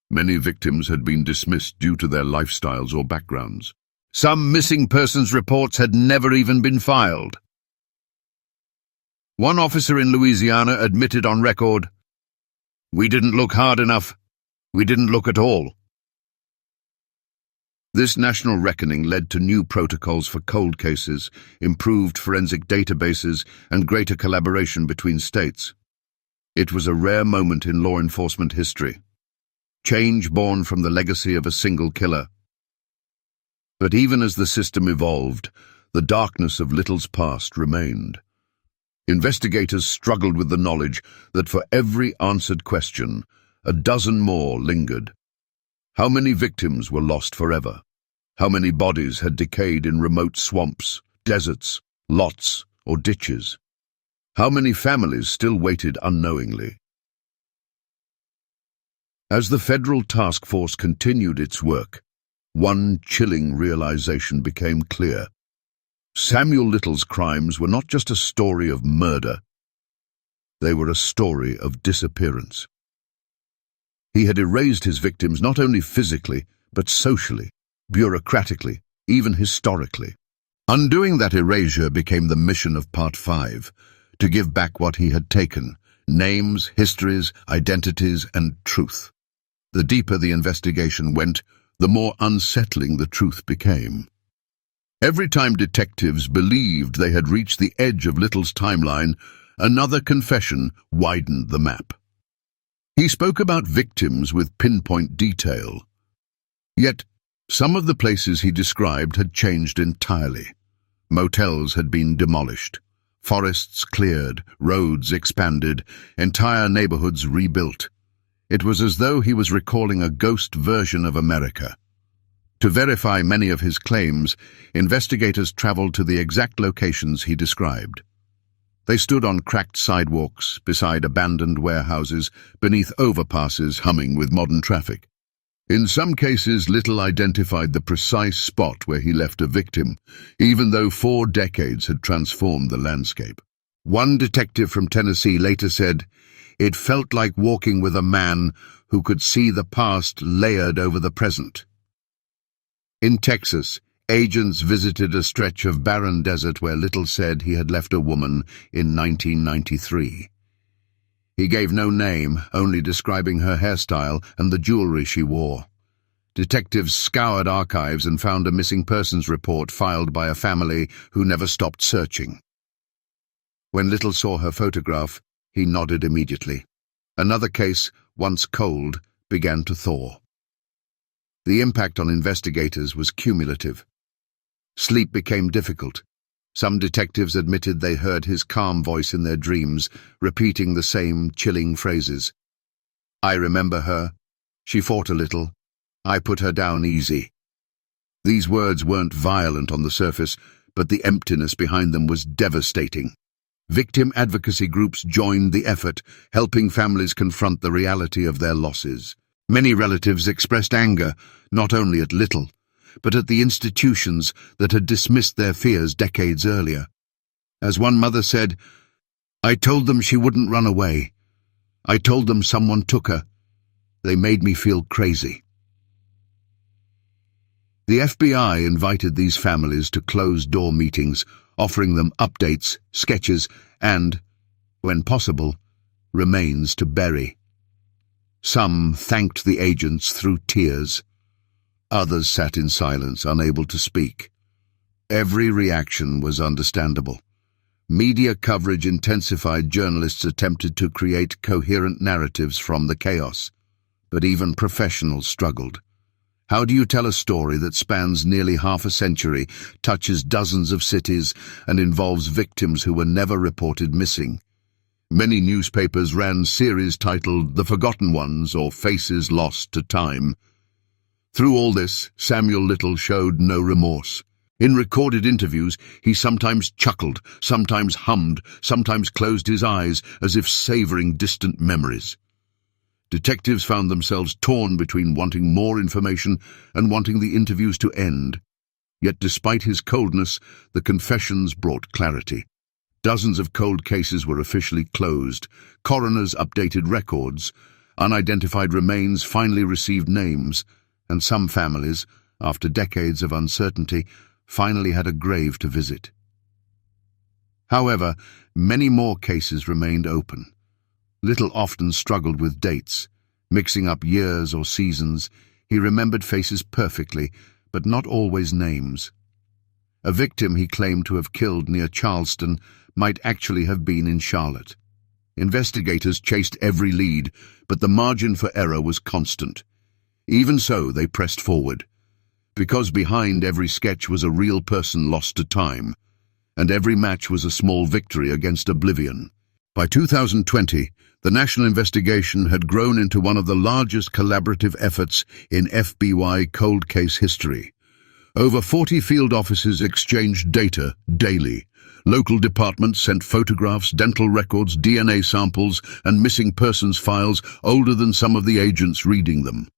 Many victims had been dismissed due to their lifestyles or backgrounds. Some missing persons reports had never even been filed. One officer in Louisiana admitted on record, "We didn't look hard enough. We didn't look at all." This national reckoning led to new protocols for cold cases, improved forensic databases, and greater collaboration between states. It was a rare moment in law enforcement history. Change born from the legacy of a single killer. But even as the system evolved, the darkness of Little's past remained. Investigators struggled with the knowledge that for every answered question, a dozen more lingered. How many victims were lost forever? How many bodies had decayed in remote swamps, deserts, lots, or ditches? How many families still waited unknowingly? As the federal task force continued its work, one chilling realization became clear. Samuel Little's crimes were not just a story of murder. They were a story of disappearance. He had erased his victims not only physically, but socially, bureaucratically, even historically. Undoing that erasure became the mission of Part 5, to give back what he had taken: names, histories, identities, and truth. The deeper the investigation went, the more unsettling the truth became. Every time detectives believed they had reached the edge of Little's timeline, another confession widened the map. He spoke about victims with pinpoint detail. Yet, some of the places he described had changed entirely. Motels had been demolished, forests cleared, roads expanded, entire neighborhoods rebuilt. It was as though he was recalling a ghost version of America. To verify many of his claims, investigators traveled to the exact locations he described. They stood on cracked sidewalks, beside abandoned warehouses, beneath overpasses humming with modern traffic. In some cases, Little identified the precise spot where he left a victim, even though 4 decades had transformed the landscape. One detective from Tennessee later said, "It felt like walking with a man who could see the past layered over the present." In Texas, agents visited a stretch of barren desert where Little said he had left a woman in 1993. He gave no name, only describing her hairstyle and the jewelry she wore. Detectives scoured archives and found a missing persons report filed by a family who never stopped searching. When Little saw her photograph, he nodded immediately. Another case, once cold, began to thaw. The impact on investigators was cumulative. Sleep became difficult. Some detectives admitted they heard his calm voice in their dreams, repeating the same chilling phrases. "I remember her. She fought a little. I put her down easy." These words weren't violent on the surface, but the emptiness behind them was devastating. Victim advocacy groups joined the effort, helping families confront the reality of their losses. Many relatives expressed anger, not only at Little, but at the institutions that had dismissed their fears decades earlier. As one mother said, "I told them she wouldn't run away. I told them someone took her. They made me feel crazy." The FBI invited these families to closed-door meetings, offering them updates, sketches, and, when possible, remains to bury. Some thanked the agents through tears. Others sat in silence, unable to speak. Every reaction was understandable. Media coverage intensified. Journalists attempted to create coherent narratives from the chaos, but even professionals struggled. How do you tell a story that spans nearly half a century, touches dozens of cities, and involves victims who were never reported missing? Many newspapers ran series titled The Forgotten Ones or Faces Lost to Time. Through all this, Samuel Little showed no remorse. In recorded interviews, he sometimes chuckled, sometimes hummed, sometimes closed his eyes as if savoring distant memories. Detectives found themselves torn between wanting more information and wanting the interviews to end. Yet despite his coldness, the confessions brought clarity. Dozens of cold cases were officially closed. Coroners updated records. Unidentified remains finally received names. And some families, after decades of uncertainty, finally had a grave to visit. However, many more cases remained open. Little often struggled with dates, mixing up years or seasons. He remembered faces perfectly, but not always names. A victim he claimed to have killed near Charleston might actually have been in Charlotte. Investigators chased every lead, but the margin for error was constant. Even so, they pressed forward, because behind every sketch was a real person lost to time, and every match was a small victory against oblivion. By 2020, the national investigation had grown into one of the largest collaborative efforts in FBI cold case history. Over 40 field offices exchanged data daily. Local departments sent photographs, dental records, DNA samples, and missing persons files older than some of the agents reading them.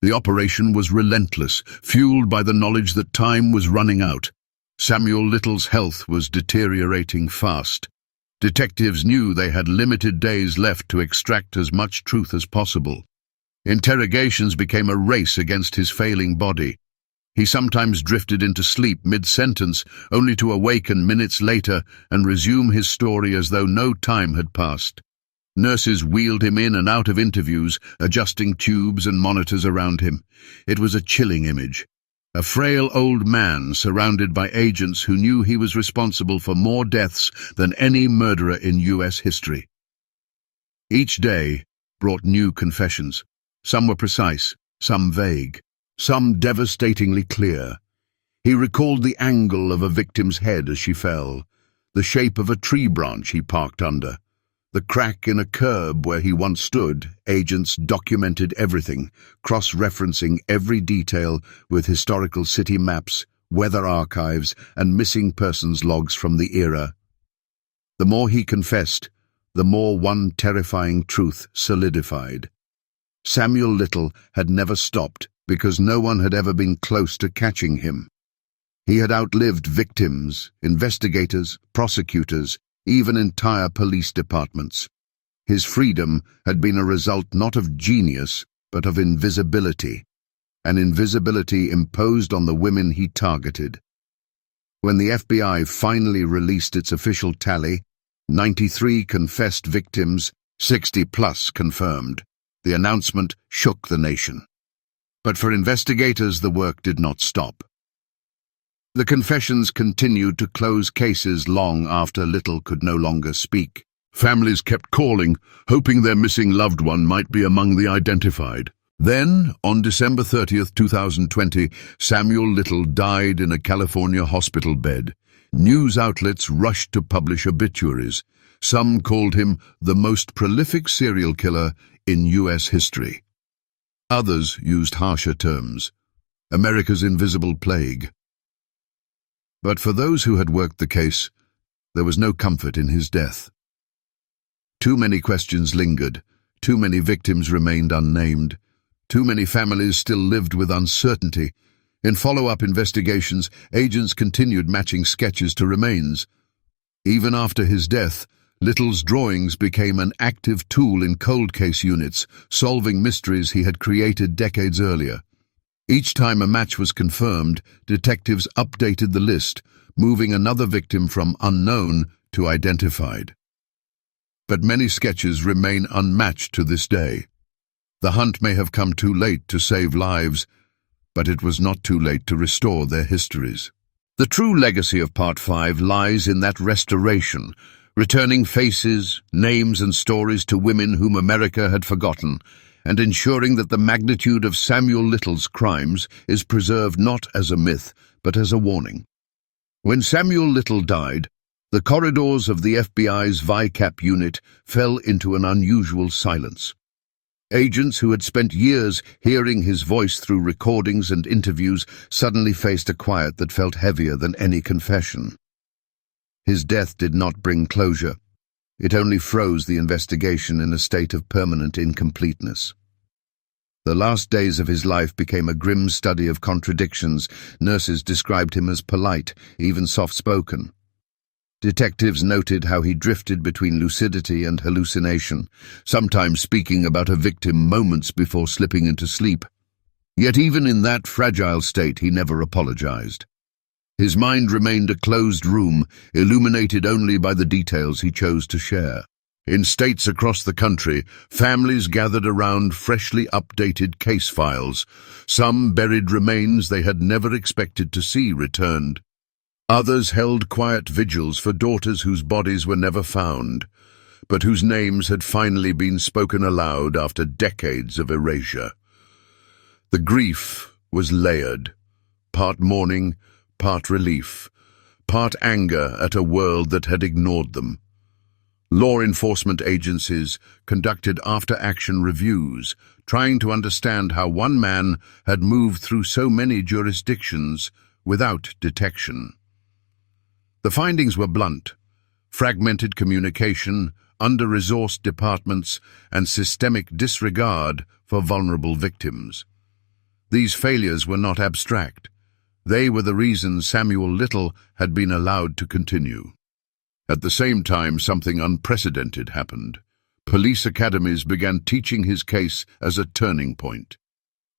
The operation was relentless, fueled by the knowledge that time was running out. Samuel Little's health was deteriorating fast. Detectives knew they had limited days left to extract as much truth as possible. Interrogations became a race against his failing body. He sometimes drifted into sleep mid-sentence, only to awaken minutes later and resume his story as though no time had passed. Nurses wheeled him in and out of interviews, adjusting tubes and monitors around him. It was a chilling image. A frail old man surrounded by agents who knew he was responsible for more deaths than any murderer in U.S. history. Each day brought new confessions. Some were precise, some vague, some devastatingly clear. He recalled the angle of a victim's head as she fell, the shape of a tree branch he parked under, the crack in a curb where he once stood. Agents documented everything, cross-referencing every detail with historical city maps, weather archives, and missing persons logs from the era. The more he confessed, the more one terrifying truth solidified. Samuel Little had never stopped because no one had ever been close to catching him. He had outlived victims, investigators, prosecutors, even entire police departments. His freedom had been a result not of genius, but of invisibility, an invisibility imposed on the women he targeted. When the FBI finally released its official tally, 93 confessed victims, 60 plus confirmed. The announcement shook the nation. But for investigators, the work did not stop. The confessions continued to close cases long after Little could no longer speak. Families kept calling, hoping their missing loved one might be among the identified. Then, on December 30th, 2020, Samuel Little died in a California hospital bed. News outlets rushed to publish obituaries. Some called him the most prolific serial killer in U.S. history. Others used harsher terms: America's invisible plague. But for those who had worked the case, there was no comfort in his death. Too many questions lingered, too many victims remained unnamed, too many families still lived with uncertainty. In follow-up investigations, agents continued matching sketches to remains. Even after his death, Little's drawings became an active tool in cold case units, solving mysteries he had created decades earlier. Each time a match was confirmed, detectives updated the list, moving another victim from unknown to identified. But many sketches remain unmatched to this day. The hunt may have come too late to save lives, but it was not too late to restore their histories. The true legacy of Part 5 lies in that restoration, returning faces, names and stories to women whom America had forgotten, and ensuring that the magnitude of Samuel Little's crimes is preserved not as a myth, but as a warning. When Samuel Little died, the corridors of the FBI's VICAP unit fell into an unusual silence. Agents who had spent years hearing his voice through recordings and interviews suddenly faced a quiet that felt heavier than any confession. His death did not bring closure. It only froze the investigation in a state of permanent incompleteness. The last days of his life became a grim study of contradictions. Nurses described him as polite, even soft-spoken. Detectives noted how he drifted between lucidity and hallucination, sometimes speaking about a victim moments before slipping into sleep. Yet even in that fragile state, he never apologized. His mind remained a closed room, illuminated only by the details he chose to share. In states across the country, families gathered around freshly updated case files. Some buried remains they had never expected to see returned. Others held quiet vigils for daughters whose bodies were never found, but whose names had finally been spoken aloud after decades of erasure. The grief was layered, part mourning, part relief, part anger at a world that had ignored them. Law enforcement agencies conducted after-action reviews, trying to understand how one man had moved through so many jurisdictions without detection. The findings were blunt: fragmented communication, under-resourced departments, and systemic disregard for vulnerable victims. These failures were not abstract. They were the reason Samuel Little had been allowed to continue. At the same time, something unprecedented happened. Police academies began teaching his case as a turning point.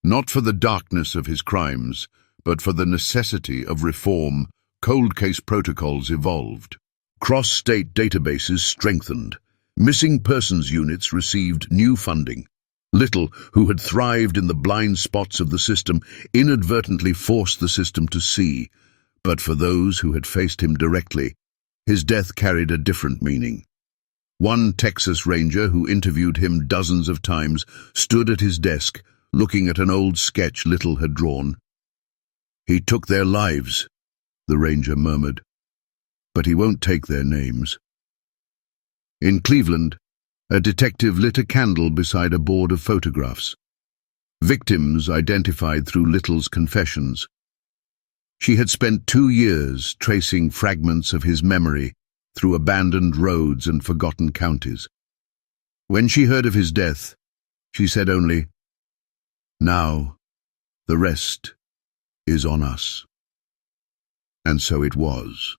Not for the darkness of his crimes, but for the necessity of reform, cold case protocols evolved. Cross-state databases strengthened. Missing persons units received new funding. Little, who had thrived in the blind spots of the system, inadvertently forced the system to see. But for those who had faced him directly, his death carried a different meaning. One Texas Ranger, who interviewed him dozens of times, stood at his desk, looking at an old sketch Little had drawn. "He took their lives," the Ranger murmured, "but he won't take their names." In Cleveland, a detective lit a candle beside a board of photographs. Victims identified through Little's confessions. She had spent 2 years tracing fragments of his memory through abandoned roads and forgotten counties. When she heard of his death, she said only, "Now, the rest is on us." And so it was.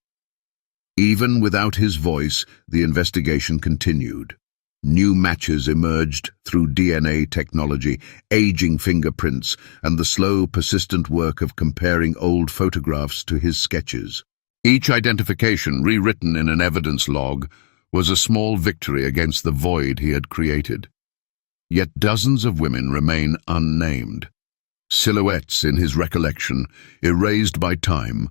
Even without his voice, the investigation continued. New matches emerged through DNA technology, aging fingerprints, and the slow, persistent work of comparing old photographs to his sketches. Each identification, rewritten in an evidence log, was a small victory against the void he had created. Yet dozens of women remain unnamed, silhouettes in his recollection, erased by time,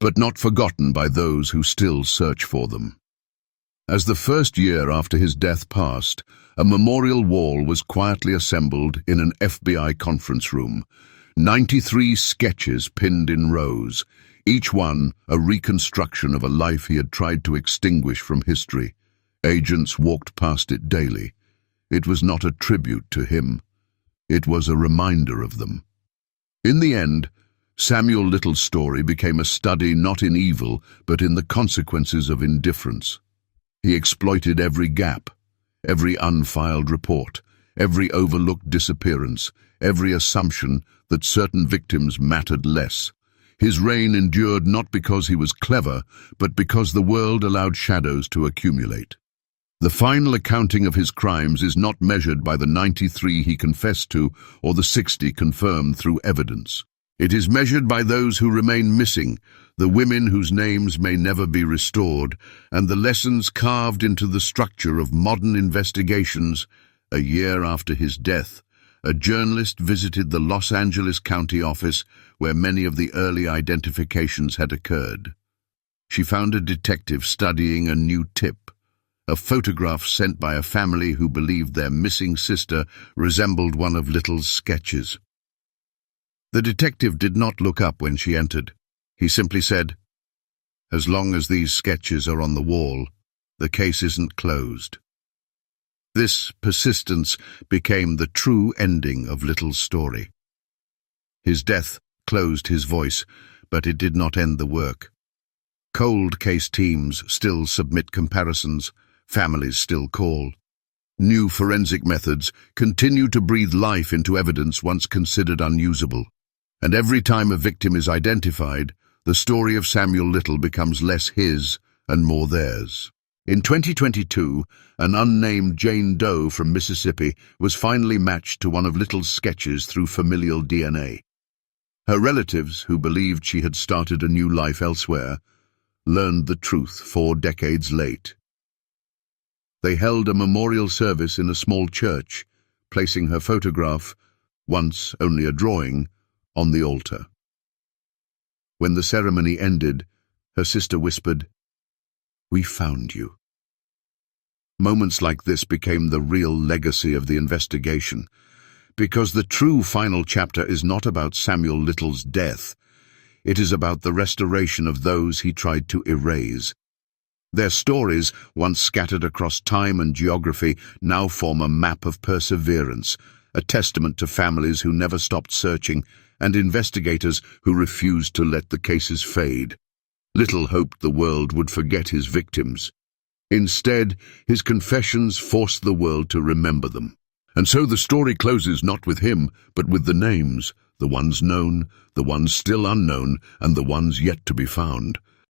but not forgotten by those who still search for them. As the first year after his death passed, a memorial wall was quietly assembled in an FBI conference room. 93 sketches pinned in rows, each one a reconstruction of a life he had tried to extinguish from history. Agents walked past it daily. It was not a tribute to him. It was a reminder of them. In the end, Samuel Little's story became a study not in evil, but in the consequences of indifference. He exploited every gap, every unfiled report, every overlooked disappearance, every assumption that certain victims mattered less. His reign endured not because he was clever, but because the world allowed shadows to accumulate. The final accounting of his crimes is not measured by the 93 he confessed to or the 60 confirmed through evidence. It is measured by those who remain missing, the women whose names may never be restored, and the lessons carved into the structure of modern investigations. A year after his death, a journalist visited the Los Angeles County office where many of the early identifications had occurred. She found a detective studying a new tip, a photograph sent by a family who believed their missing sister resembled one of Little's sketches. The detective did not look up when she entered. He simply said, "As long as these sketches are on the wall, the case isn't closed." This persistence became the true ending of Little's story. His death closed his voice, but it did not end the work. Cold case teams still submit comparisons, families still call. New forensic methods continue to breathe life into evidence once considered unusable. And every time a victim is identified, the story of Samuel Little becomes less his and more theirs. In 2022, an unnamed Jane Doe from Mississippi was finally matched to one of Little's sketches through familial DNA. Her relatives, who believed she had started a new life elsewhere, learned the truth 4 decades late. They held a memorial service in a small church, placing her photograph, once only a drawing, on the altar. When the ceremony ended, her sister whispered, "We found you." Moments like this became the real legacy of the investigation, because the true final chapter is not about Samuel Little's death. It is about the restoration of those he tried to erase. Their stories, once scattered across time and geography, now form a map of perseverance, a testament to families who never stopped searching and investigators who refused to let the cases fade. Little hoped the world would forget his victims. Instead, his confessions forced the world to remember them. And so the story closes not with him, but with the names, the ones known, the ones still unknown, and the ones yet to be found.